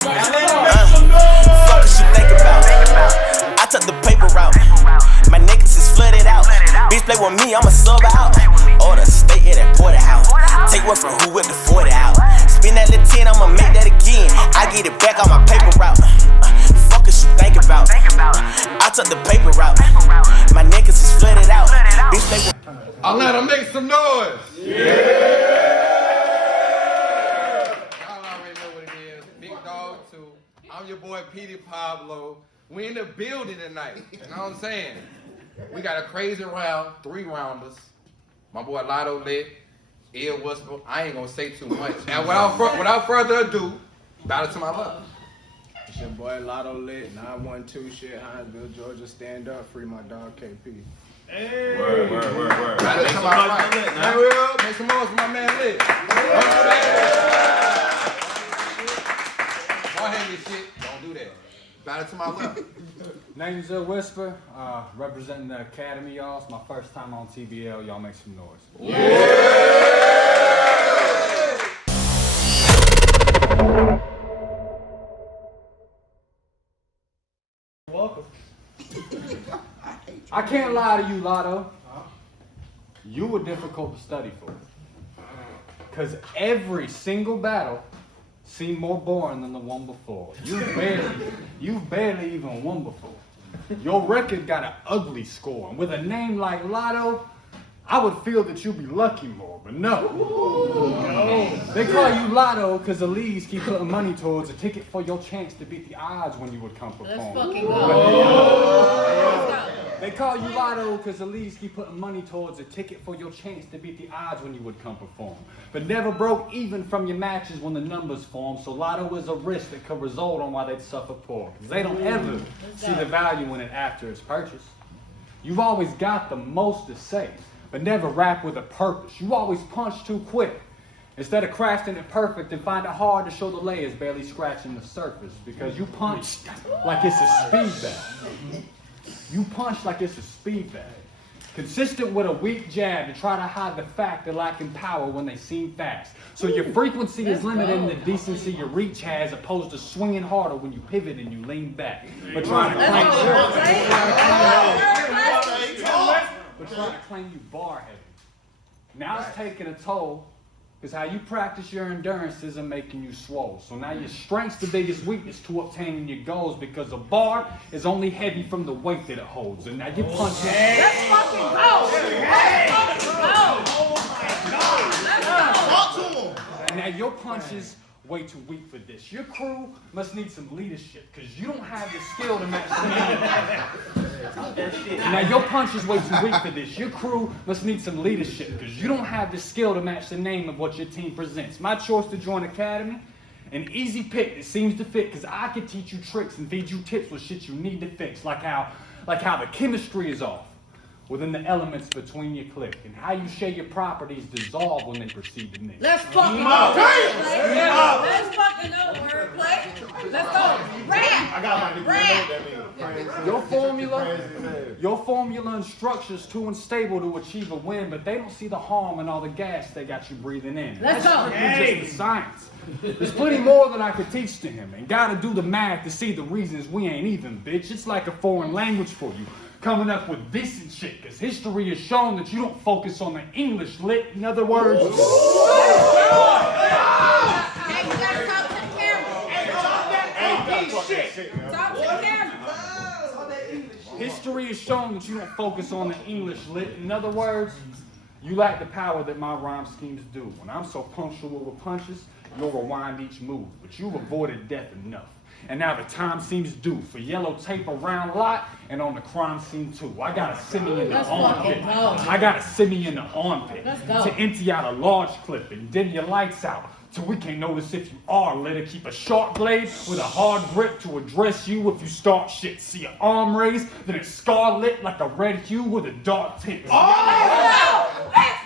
Fuck what you think about. I took the paper route. My necklace is flooded out. Bitch play with me, I'ma sub out. Order, stay at that porterhouse. Take one from who with the 40 out. Spin that little 10, I'ma make that again. I get it back on my paper route. Fuck what you think about. I took the paper route. My necklace is flooded out. Bitch play with. I let her make some noise. I'm your boy Petey Pablo. We in the building tonight. You know what I'm saying? We got a crazy round, 3 rounders. My boy Lotto Lit, Ill Whisper. I ain't gonna say too much. Now without further ado, battle to my left. It's your boy Lotto Lit, 912 shit, Hinesville, Georgia. Stand up, free my dog KP. Hey. Word. Battle to my right. Make some noise for my man Lit. Heavy shit, don't do that. Battle to my left. Name's Whisper, representing the Academy, y'all. It's my first time on TBL. Y'all make some noise. Yeah! Welcome. I can't lie to you, Lotto. You were difficult to study for. Because every single battle seemed more boring than the one before. You've barely even won before. Your record got an ugly score. And with a name like Lotto, I would feel that you'd be lucky more, but no. They call you Lotto because the leagues keep putting money towards a ticket for your chance to beat the odds when you would come perform. Let's fucking go. They call you Lotto because the leagues keep putting money towards a ticket for your chance to beat the odds when you would come perform. But never broke even from your matches when the numbers form. So Lotto is a risk that could result on why they'd suffer poor. Because they don't ever see the value in it after it's purchased. You've always got the most to say, but never rap with a purpose. You always punch too quick. Instead of crafting it perfect and find it hard to show the layers barely scratching the surface. Because you punch like it's a speed bag. You punch like it's a speed bag. Consistent with a weak jab to try to hide the fact they're lacking power when they seem fast. So your frequency is limited in the decency your reach has, opposed to swinging harder when you pivot and you lean back. But trying to claim you bar heavy. Now it's taking a toll. Because how you practice your endurance isn't making you swole. So now your strength's the biggest weakness to obtaining your goals, because a bar is only heavy from the weight that it holds. And now you punch it. Let's fucking go! Let's fucking go! Oh my God! Talk to him! And now your punch is way too weak for this. Your crew must need some leadership, because you don't have the skill to match the name. Now your punch is way too weak for this. Your crew must need some leadership, because you don't have the skill to match the name of what your team presents. My choice to join Academy, an easy pick that seems to fit, because I can teach you tricks and feed you tips with shit you need to fix, like how the chemistry is off within the elements between your clique, and how you share your properties dissolve when they proceed to mix. Let's fucking go. Let's fucking go. Wordplay. Let's go. Rap. I got my degree. Your formula and structure's too unstable to achieve a win, but they don't see the harm in all the gas they got you breathing in. Let's go. That's strictly just the science. There's plenty more that I could teach to him, and gotta do the math to see the reasons we ain't even, bitch. It's like a foreign language for you, coming up with this and shit, because history has shown that you don't focus on the English lit. In other words, Hey, you gotta talk to the camera. Talk to the camera. history has shown that you don't focus on the English lit. In other words, you lack the power that my rhyme schemes do. When I'm so punctual with punches, you'll rewind each move, but you've avoided death enough. And now the time seems due for yellow tape around lot and on the crime scene too. I got a semi in the armpit. I got a semi in the armpit to empty out a large clip and dim your lights out till we can't notice if you are lit. Or keep a sharp blade with a hard grip to address you if you start shit. See your arm raised, then it's scarlet like a red hue with a dark tint. Let's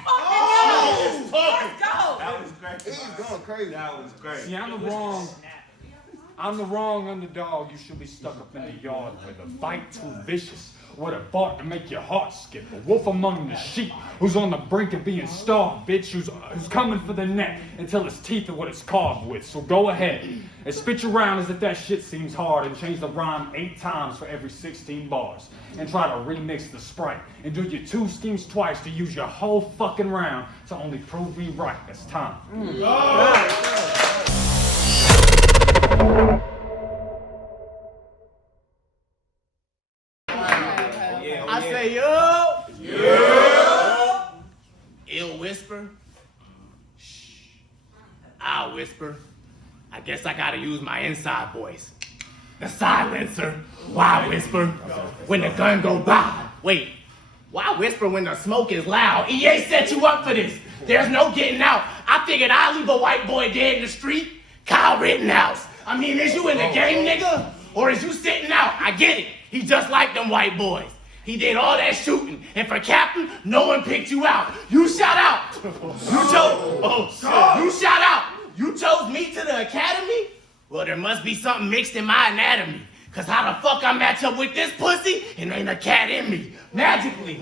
fucking go! Let's go! That was great. He's going crazy. That was great. See, I'm the wrong. I'm the wrong underdog. You should be stuck up in the yard with a bite too vicious. What a bark to make your heart skip. A wolf among the sheep who's on the brink of being starved, bitch. Who's coming for the neck until his teeth are what it's carved with. So go ahead and spit your round as if that shit seems hard and change the rhyme 8 times for every 16 bars. And try to remix the sprite. And do your 2 schemes twice to use your whole fucking round to only prove me right. It's time. I say yo. Ill whisper. Shh. I'll whisper. I guess I gotta use my inside voice. The silencer. Why whisper when the gun go by? Wait. Why whisper when the smoke is loud? EA set you up for this. There's no getting out. I figured I'd leave a white boy dead in the street. Kyle Rittenhouse. I mean, is you in the game, nigga? Or is you sitting out? I get it. He just like them white boys. He did all that shooting, and for captain, no one picked you out. You shot out. You shot out. You chose me to the academy? Well, there must be something mixed in my anatomy. Cause how the fuck I match up with this pussy and ain't a cat in me? Magically.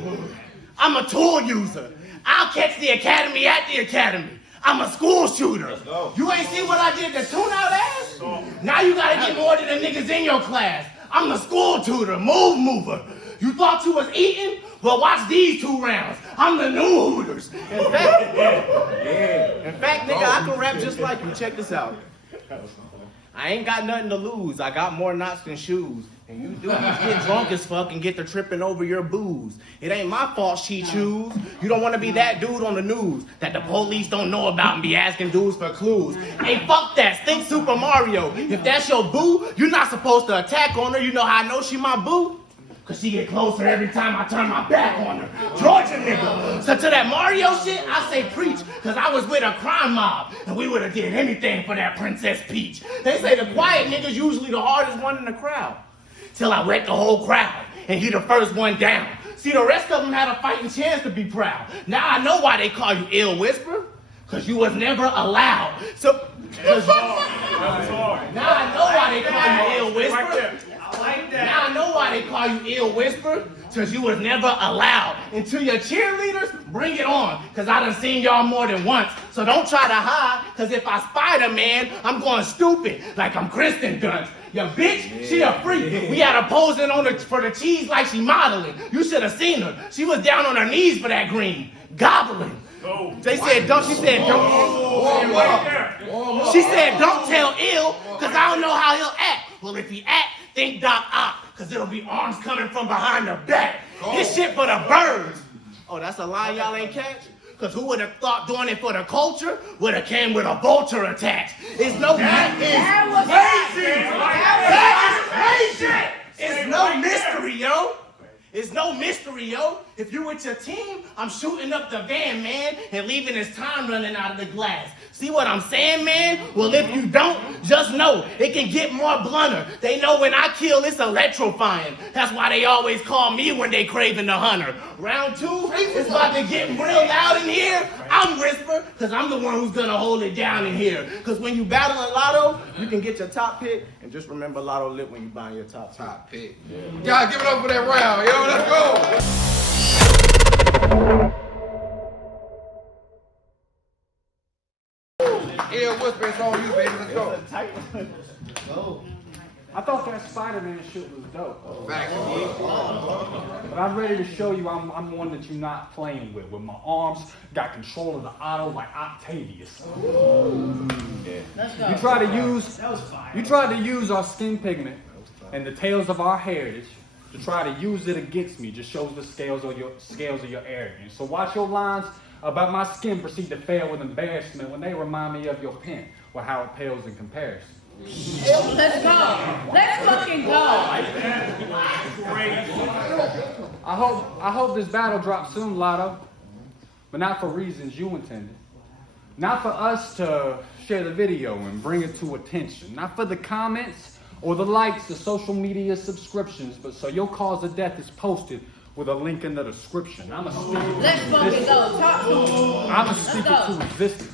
I'm a tool user. I'll catch the academy at the academy. I'm a school shooter. You ain't see what I did to tune out ass? Now you gotta get more than the niggas in your class. I'm the school tutor, move mover. You thought you was eating? Well, watch these 2 rounds. I'm the new Hooters. In fact, nigga, I can rap just like you. Check this out. I ain't got nothing to lose. I got more knots than shoes. And you dudes get drunk as fuck and get to tripping over your booze. It ain't my fault she choose. You don't want to be that dude on the news that the police don't know about and be asking dudes for clues. Hey, fuck that. Think Super Mario. If that's your boo, you're not supposed to attack on her. You know how I know she my boo? Cause she get closer every time I turn my back on her. Georgia nigga. So to that Mario shit, I say preach. Cause I was with a crime mob. And we would've did anything for that Princess Peach. They say the quiet nigga's usually the hardest one in the crowd. Till I wrecked the whole crowd. And he the first one down. See, the rest of them had a fighting chance to be proud. Now I know why they call you Ill Whisper. Cause you was never allowed. So, now I know why they call you Ill Whisper. Now I know why they call you Ill Whisper, cause you was never allowed. And to your cheerleaders, bring it on, cause I done seen y'all more than once. So don't try to hide, cause if I Spider-Man, I'm going stupid, like I'm Kristen Dunst. Your bitch, she a freak. We had her posing for the cheese like she modeling. You should have seen her. She was down on her knees for that green, gobbling. They said don't, she said don't. She said don't tell Ill, cause I don't know how he'll act. Well, if he act, think Doc Ock, cause it'll be arms coming from behind the back. This shit for the birds. Oh, that's a line y'all ain't catch? Cause who would have thought doing it for the culture would have came with a vulture attached. It's no It's no mystery, yo. It's no mystery, yo. If you with your team, I'm shooting up the van, man, and leaving his time running out of the glass. See what I'm saying, man? Well, if you don't, just know it can get more blunter. They know when I kill, it's electrifying. That's why they always call me when they craving the hunter. Round 2, it's about to get real loud in here. I'm Whisper, because I'm the one who's going to hold it down in here. Because when you battling Lotto, you can get your top pick. And just remember Lotto Lit when you buy your top pick. Y'all give it up for that round, yo. Let's go. Yeah, Whisper, it's on you, baby. Let's go. I thought that Spider-Man shit was dope. Facts. But I'm ready to show you I'm one that you're not playing with. With my arms, got control of the auto like Octavius. Let's go. You try to use our skin pigment and the tales of our heritage to try to use it against me. Just shows the scales of your arrogance. So watch your lines about my skin proceed to fail with embarrassment when they remind me of your pen or how it pales in comparison. Let's go. Let's fucking go. I hope this battle drops soon, Lotto, but not for reasons you intended. Not for us to share the video and bring it to attention. Not for the comments or the likes or social media subscriptions, but so your cause of death is posted with a link in the description. Let's fucking go. Talk to me. I'm a secret to resistance.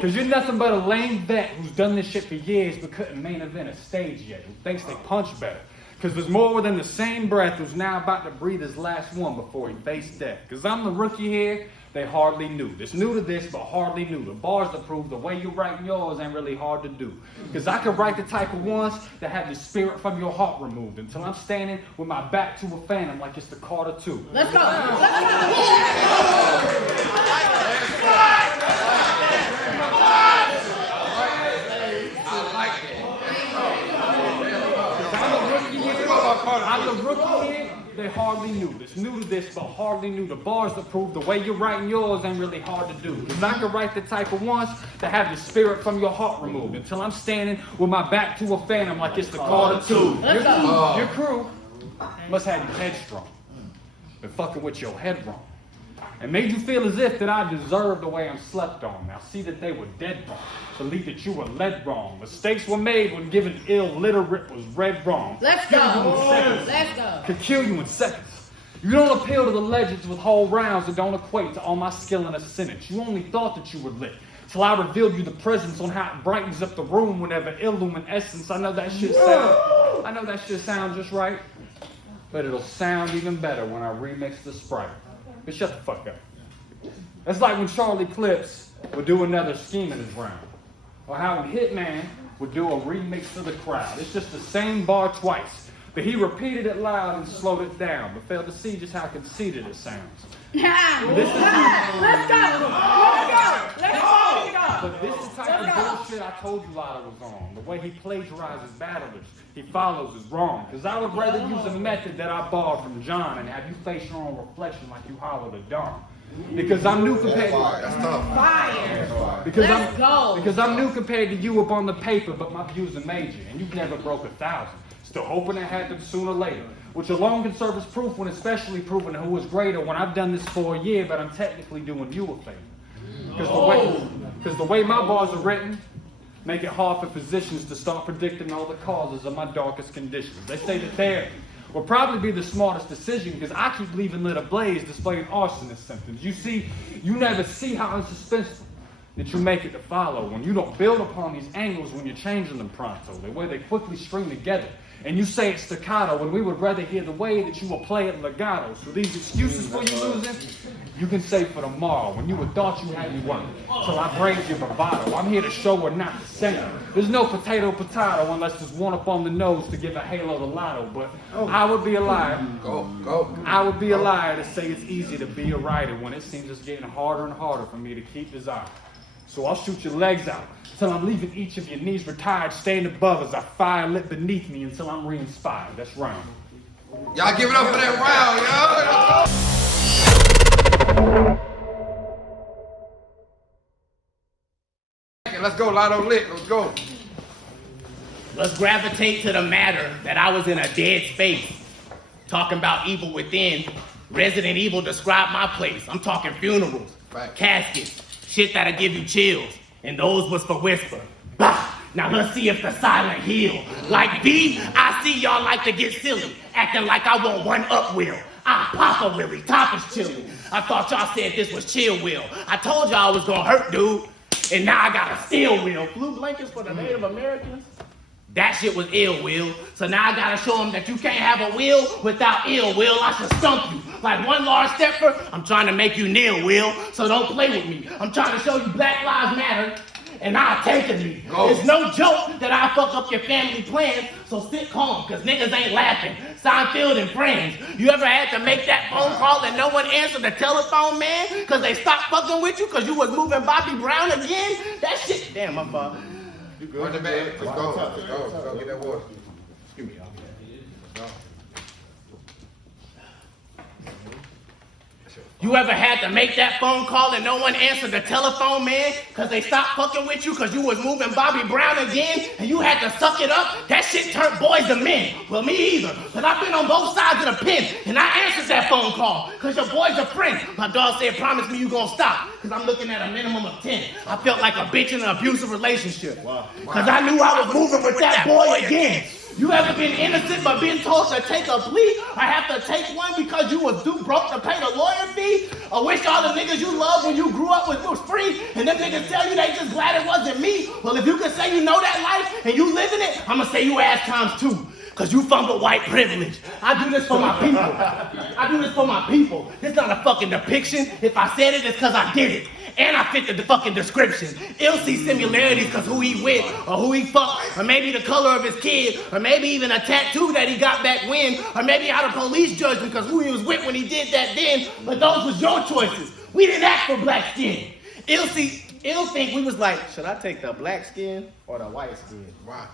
Cause you're nothing but a lame vet who's done this shit for years but couldn't main event a stage yet, who thinks they punch better. Cause there's more within the same breath who's now about to breathe his last one before he faced death. Cause I'm the rookie here, they hardly knew. This new to this, but hardly knew. The bars to prove the way you write yours ain't really hard to do. Cause I could write the type of ones that have the spirit from your heart removed until I'm standing with my back to a phantom like it's the Carter 2. Let's go. I like that. I'm the rookie here, they hardly knew. This new to this, but hardly knew. The bars to prove the way you're writing yours ain't really hard to do. Cause I could write the type of ones that have the spirit from your heart removed until I'm standing with my back to a phantom like it's the Carter 2. Your crew must have your head strong. Been fucking with your head wrong. And made you feel as if that I deserved the way I'm slept on. Now see that they were dead wrong. Believe that you were led wrong. Mistakes were made when given illiterate was read wrong. Let's go. Let's go. Could kill you in seconds. You don't appeal to the legends with whole rounds that don't equate to all my skill in a sentence. You only thought that you were lit. Till I revealed you the presence on how it brightens up the room whenever illuminescence. I know that shit sounds just right. But it'll sound even better when I remix the Sprite. But shut the fuck up. That's like when Charlie Clips would do another scheme in his round. Or how when Hitman would do a remix to the crowd. It's just the same bar twice. But he repeated it loud and slowed it down, but failed to see just how conceited it sounds. Let's go. But this is the type of bullshit I told you Lotto was on. The way he plagiarizes battlers, he follows is wrong. Cause I would rather use a method that I borrowed from John and have you face your own reflection like you hollowed a dawn. Because I'm new compared Fire. Because I'm new compared to you up on the paper, but my views are major, and you've never broke 1,000. Still hoping it happens sooner or later. Which alone can serve as proof when especially proving who is greater when I've done this for a year, but I'm technically doing you a favor. Because the way my bars are written, make it hard for physicians to start predicting all the causes of my darkest conditions. They say that therapy will probably be the smartest decision because I keep leaving lit ablaze displaying arsonist symptoms. You see, you never see how unsuspenseful that you make it to follow when you don't build upon these angles when you're changing them pronto, the way they quickly string together. And you say it's staccato when we would rather hear the way that you will play it legato. So these excuses for you losing, you can save for tomorrow when you would thought you had me working. So I praise your bravado. I'm here to show we're not the same. There's no potato unless there's one up on the nose to give a halo to Lotto. But I would be a liar. I would be a liar to say it's easy to be a writer when it seems it's getting harder and harder for me to keep desire. So I'll shoot your legs out till I'm leaving each of your knees retired, staying above as I fire lit beneath me until I'm re-inspired. That's round. Y'all give it up for that round, y'all. Let's go, Lotto Lit. Let's go. Let's gravitate to the matter that I was in a dead space. Talking about evil within. Resident Evil described my place. I'm talking funerals, caskets, shit that'll give you chills. And those was for Whisper. Bah! Now let's see if the silent heal. Like B, I see y'all like to get silly, acting like I want one up wheel. I pop a willy, top is chilly. I thought y'all said this was chill wheel. I told y'all I was gonna hurt, dude. And now I got a steel wheel. Blue blankets for the Native Americans? That shit was ill, Will. So now I gotta show them that you can't have a will without ill, Will. I should stump you. Like one large stepper, I'm trying to make you kneel, Will. So don't play with me. I'm trying to show you Black Lives Matter, and I'll take it me. It's no joke that I fuck up your family plans, so sit calm, cause niggas ain't laughing. Seinfeld and Friends. You ever had to make that phone call and no one answered the telephone, man? Cause they stopped fucking with you cause you was moving Bobby Brown again? That shit, damn, my fault. You good? Run the bag. Let's go. Let's go. Get that water. Excuse me, y'all. Let's go. You ever had to make that phone call and no one answered the telephone, man? Cause they stopped fucking with you cause you was moving Bobby Brown again and you had to suck it up? That shit turned boys to men. Well, me either. But I've been on both sides of the pen and I answered that phone call cause your boy's a friend. My dog said, promise me you gonna stop cause I'm looking at a minimum of 10. I felt like a bitch in an abusive relationship. Cause I knew I was moving with that boy again. You ever been innocent but been told to take a plea? Or have to take one because you was too broke to pay the lawyer fee? Or wish all the niggas you loved when you grew up was free and them niggas tell you they just glad it wasn't me? Well, if you can say you know that life and you living it, I'ma say you ass times 2. Cause you fumbled white privilege. I do this for my people. I do this for my people. It's not a fucking depiction. If I said it, it's cause I did it. And I fit the fucking description. It'll see similarities cause who he with, or who he fucked, or maybe the color of his kid, or maybe even a tattoo that he got back when, or maybe how the police judged him cause who he was with when he did that then. But those was your choices. We didn't ask for black skin. It'll think we was like, should I take the black skin or the white skin? Wow.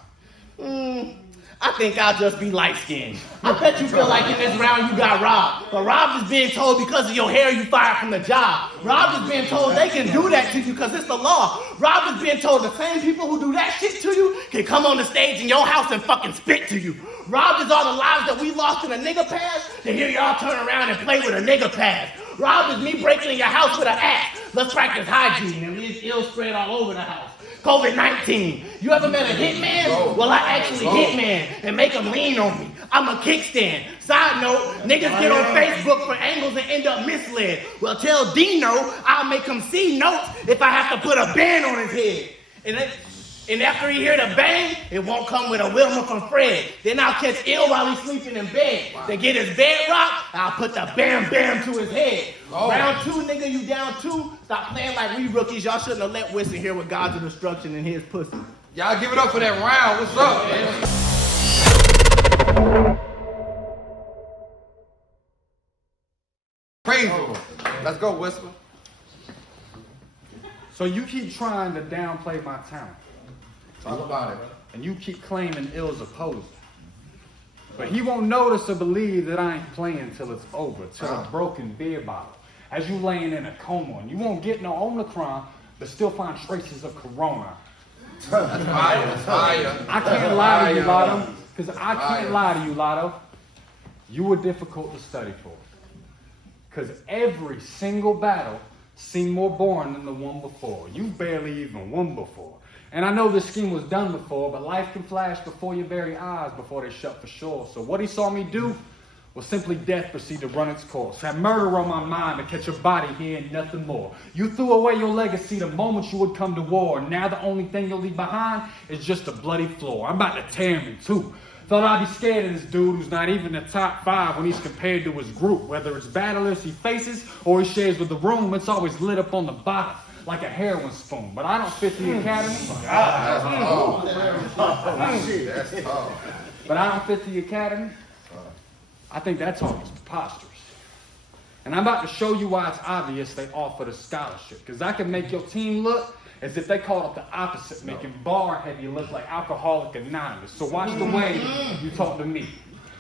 I think I'll just be light-skinned. I bet you feel like in this round you got robbed. But robbed is being told because of your hair you fired from the job. Robbed is being told they can do that to you because it's the law. Robbed is being told the same people who do that shit to you can come on the stage in your house and fucking spit to you. Robbed is all the lives that we lost in a nigga past to hear y'all turn around and play with a nigga past. Robbed is me breaking in your house with an axe. Let's practice hygiene and leave ill spread all over the house. COVID-19. You ever met a hitman? Well, I actually hitman and make them lean on me. I'm a kickstand. Side note, niggas get on Facebook for angles and end up misled. Well, tell Dino I'll make him see notes if I have to put a band on his head. And after he hear the bang, it won't come with a Wilma from Fred. Then I'll catch ill while he's sleeping in bed. To get his bed rocked, I'll put the bam bam to his head. Round 2, nigga, you down 2. Stop playing like we rookies. Y'all shouldn't have let Winston hear what God's destruction in his pussy. Y'all give it up for that round. What's up, man? Crazy. Let's go, Whisper. So you keep trying to downplay my talent. Talk about it. And you keep claiming Ill's opposing. But he won't notice or believe that I ain't playing till it's over, till a broken beer bottle. As you laying in a coma, and you won't get no Omicron, but still find traces of Corona. That's fire. That's fire. I can't lie to you, Lotto, because I can't lie to you, Lotto. You were difficult to study for. Because every single battle seemed more boring than the one before. You barely even won before. And I know this scheme was done before, but life can flash before your very eyes before they shut for sure. So what he saw me do was simply death proceed to run its course. Had murder on my mind to catch a body here and nothing more. You threw away your legacy the moment you would come to war. Now the only thing you'll leave behind is just a bloody floor. I'm about to tear me too. Thought I'd be scared of this dude who's not even the top 5 when he's compared to his group. Whether it's battlers he faces or he shares with the room, it's always lit up on the bottom like a heroin spoon. But I don't fit the academy. That's tough. But I don't fit the academy. I think that's almost preposterous. And I'm about to show you why it's obvious they offered a scholarship. Because I can make your team look as if they called up the opposite, making bar heavy look like Alcoholic Anonymous. So watch the way you talk to me.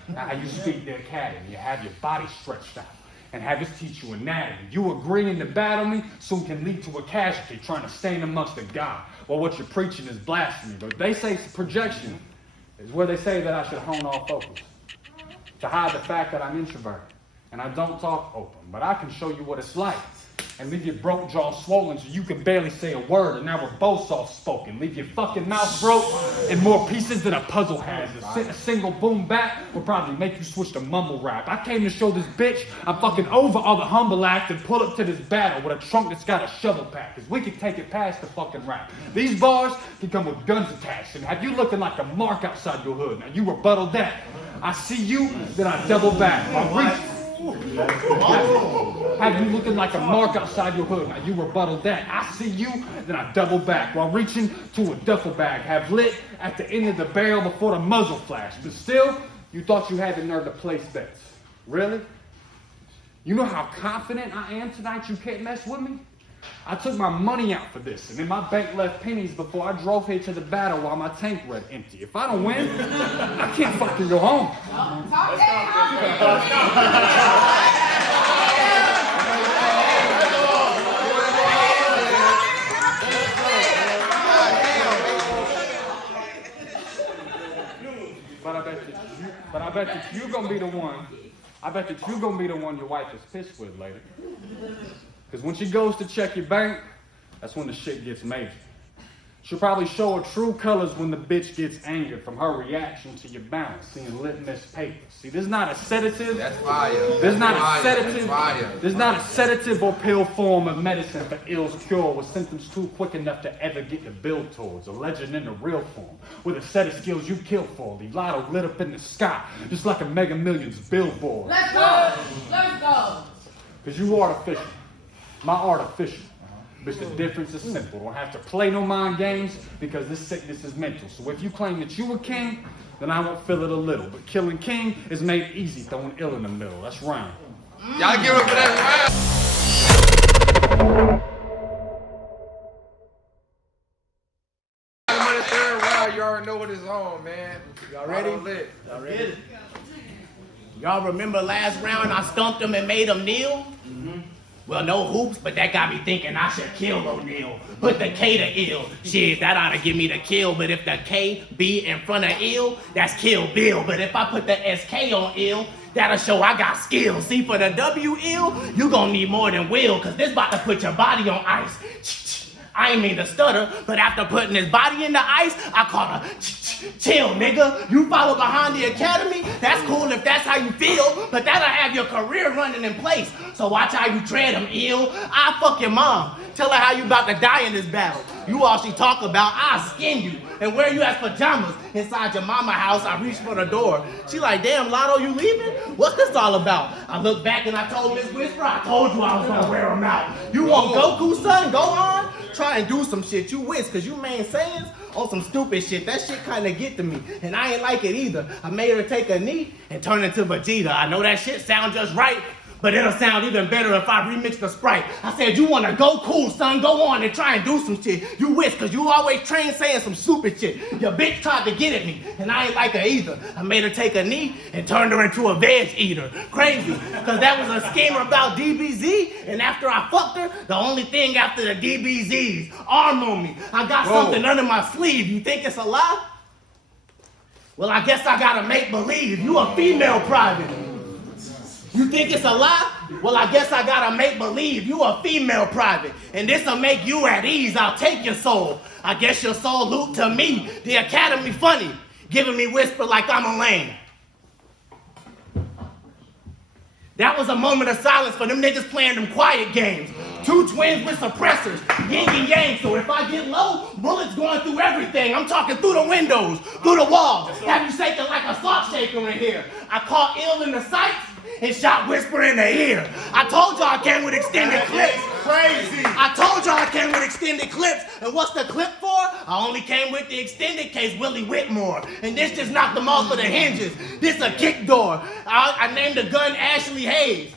Now how you speak the academy, you have your body stretched out and have us teach you anatomy. You agreeing to battle me soon can lead to a casualty trying to stand amongst the God. Well, what you're preaching is blasphemy. But they say projection is where they say that I should hone all focus to hide the fact that I'm introverted and I don't talk open. But I can show you what it's like and leave your broke jaw swollen so you can barely say a word, and now we're both soft-spoken. Leave your fucking mouth broke in more pieces than a puzzle has. A single boom back will probably make you switch to mumble rap. I came to show this bitch I'm fucking over all the humble act and pull up to this battle with a trunk that's got a shovel pack, because we can take it past the fucking rap. These bars can come with guns attached and have you looking like a mark outside your hood. Now you rebuttal that. I see you, then I double back. Have you looking like a mark outside your hood. Now you rebuttal that. I see you, then I double back while reaching to a duffel bag. Have lit at the end of the barrel before the muzzle flashed. But still, you thought you had the nerve to place bets. Really? You know how confident I am tonight you can't mess with me? I took my money out for this, and then my bank left pennies before I drove here to the battle while my tank read empty. If I don't win, I can't fucking go home. But I bet that you're gonna be the one. I bet that you're gonna be the one your wife is pissed with later. Because when she goes to check your bank, that's when the shit gets major. She'll probably show her true colors when the bitch gets angered from her reaction to your bounce, seeing litmus paper. See, there's not a sedative. That's fire. There's not That's a sedative. That's fire. There's not a sedative or pill form of medicine for ill's cure with symptoms too quick enough to ever get to build towards. A legend in the real form with a set of skills you kill for. The Lotto lit up in the sky, just like a Mega Millions billboard. Let's go. Let's go. Cause you artificial, my artificial. But the difference is simple. Don't have to play no mind games because this sickness is mental. So if you claim that you a king, then I won't feel it a little. But killing king is made easy, throwing ill in the middle. That's round. Y'all give it up for that round. The third round, you already know what it's on, man. Y'all ready? Lotto Lit. Y'all ready? Y'all remember last round I stumped him and made him kneel? Well, no hoops, but that got me thinking I should kill O'Neal. Put the K to ill. Shit, that ought to give me the kill. But if the K be in front of ill, that's Kill Bill. But if I put the SK on ill, that'll show I got skill. See, for the W ill, you gonna need more than will, cause this about to put your body on ice. I ain't mean to stutter, but after putting his body in the ice, I caught a chill, nigga. You follow behind the academy? That's cool if that's how you feel, but that'll have your career running in place. So watch how you tread him, ill. I fuck your mom. Tell her how you about to die in this battle. You all she talk about, I'll skin you. And wear you as pajamas inside your mama house. I reach for the door. She like, damn, Lotto, you leaving? What's this all about? I look back and I told Miss Whisper, I told you I was gonna wear him out. You want Goku, son? Go on. Try and do some shit. You wish, cause you main sayings on some stupid shit. That shit kinda get to me. And I ain't like it either. I made her take a knee and turn into Vegeta. I know that shit sound just right, but it'll sound even better if I remix the Sprite. I said, you wanna go cool, son, go on and try and do some shit. You wish, cause you always train saying some stupid shit. Your bitch tried to get at me, and I ain't like her either. I made her take a knee and turned her into a veg eater. Crazy, cause that was a scheme about DBZ, and after I fucked her, the only thing after the DBZ's arm on me. I got something under my sleeve. You think it's a lie? Well, I guess I gotta make believe. You a female private. You think it's a lie? Well, I guess I gotta make believe you a female private. And this'll make you at ease. I'll take your soul. I guess your soul loot to me. The academy funny. Giving me whisper like I'm a lame. That was a moment of silence for them niggas playing them quiet games. Two twins with suppressors, yin and yang. So if I get low, bullets going through everything. I'm talking through the windows, through the walls. Have you shaking like a salt shaker in here? I caught ill in the sights and shot Whisper in the ear. I told y'all I came with extended clips. Crazy. I told y'all I came with extended clips. And what's the clip for? I only came with the extended case, Willie Whitmore. And this just knocked them off of the hinges. This a kick door. I named the gun Ashley Hayes.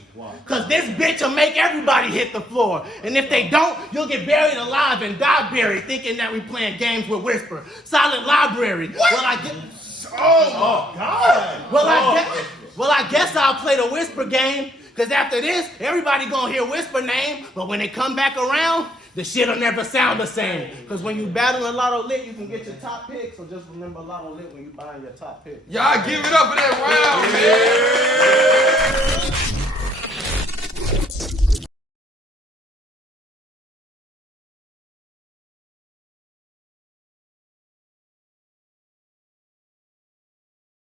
Cause this bitch will make everybody hit the floor. And if they don't, you'll get buried alive and die buried thinking that we playing games with Whisper. Silent library. What? Well, I guess. Oh God. Well, I guess I'll play the Whisper game. Cause after this, everybody gonna hear Whisper name. But when they come back around, the shit'll never sound the same. Cause when you battle a Lotto Lit, you can get your top pick. So just remember Lotto Lit when you buying your top pick. Y'all give it up for that round, man.